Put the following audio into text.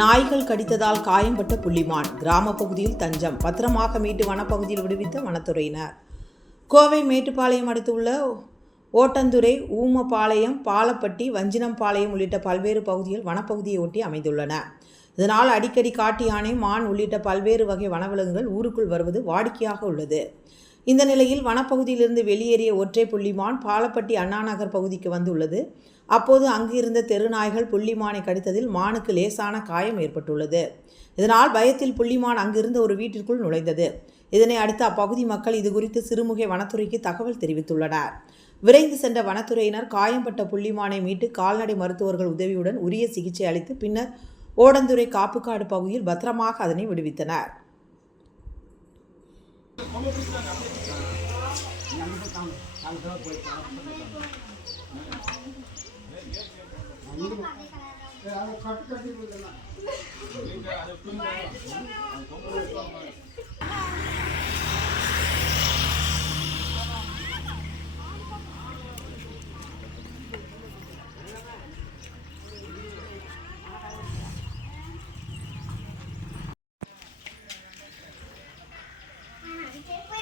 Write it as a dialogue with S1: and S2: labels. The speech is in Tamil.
S1: நாய்கள் கடித்ததால் காயம்பட்ட புள்ளிமான். கிராம பகுதியில் தஞ்சம். பத்திரமாக மீட்டு வனப்பகுதியில் விடுவித்த வனத்துறையினர். கோவை மேட்டுப்பாளையம் அடுத்துள்ள ஓட்டந்துறை ஊமபாளையம் பாலப்பட்டி வஞ்சினம்பாளையம் உள்ளிட்ட பல்வேறு பகுதிகள் வனப்பகுதியை ஒட்டி அமைந்துள்ளன. இதனால் அடிக்கடி காட்டு யானை மான் உள்ளிட்ட பல்வேறு வகை வனவிலங்குகள் ஊருக்குள் வருவது வாடிக்கையாக உள்ளது. இந்த நிலையில் வனப்பகுதியிலிருந்து வெளியேறிய ஒற்றை புள்ளிமான் பாலப்பட்டி அண்ணாநகர் பகுதிக்கு வந்துள்ளது. அப்போது அங்கு இருந்த தெருநாய்கள் புள்ளிமானை கடித்ததில் மானுக்கு லேசான காயம் ஏற்பட்டுள்ளது. இதனால் பயத்தில் புள்ளிமான் அங்கிருந்த ஒரு வீட்டிற்குள் நுழைந்தது. இதனை அடுத்து அப்பகுதி மக்கள் இதுகுறித்து சிறுமுகை வனத்துறைக்கு தகவல் தெரிவித்துள்ளனர். விரைந்து சென்ற வனத்துறையினர் காயம்பட்ட புள்ளிமானை மீட்டு கால்நடை மருத்துவர்கள் உதவியுடன் உரிய சிகிச்சை அளித்து பின்னர் ஓடந்துறை காப்புக்காடு பகுதியில் பத்திரமாக அதனை விடுவித்தனர்.
S2: ಕಟ್ಟಿ Okay, wait.